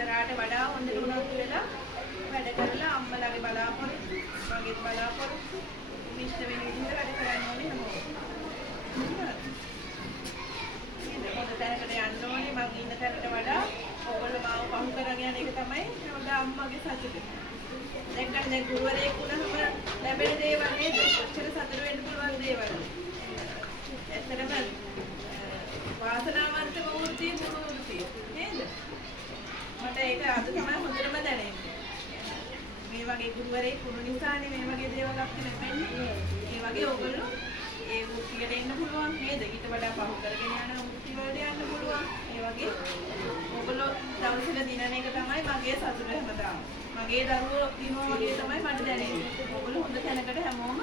කරාට වඩා හොඳට උනන්දු වෙලා වැඩ කරලා අම්මලාගේ බලාපොරොත්තු මගේ බලාපොරොත්තු ඉෂ්ට වෙන විදිහට වැඩ කරන්න ඕනේ හැමෝම. හොඳ තැනකට යන්න ඕනේ මං ඉන්න තැනට වඩා ඔයගොල්ලෝ මාව පහු කරගෙන යන එක තමයි අම්මගේ සතුට. දැන් ගුරුවරයෙක් වුණාම ලැබෙන දේවල් නේද? කොච්චර සතුට වෙන්න පුළුවන් දේවල්. ඇත්තටම වාසනාවන්ත වූතිය ගුරුවරුතිය නේද? මට ඒක අද තමයි හොඳටම දැනෙන්නේ. මේ වගේ ගුරුවරයෙක් වුණු නිසානේ මේ වගේ දේවල් අපිට ලැබෙන්නේ. ඒ වගේ ඔයගොල්ලෝ ඒ වෘත්තියට එන්න පුළුවන් නේද? ඊට වඩා පහු කරගෙන යන වෘත්ති වලට යන්න පුළුවන්. ඒ වගේ ඔයගොල්ලෝ දවසක දිනන එක තමයි මගේ සතුට හැමදාම. මගේ දරුවෝ දිනුවා වගේ තමයි මට දැනෙන්නේ. ඔයගොල්ලෝ හොඳ තැනකට හැමෝම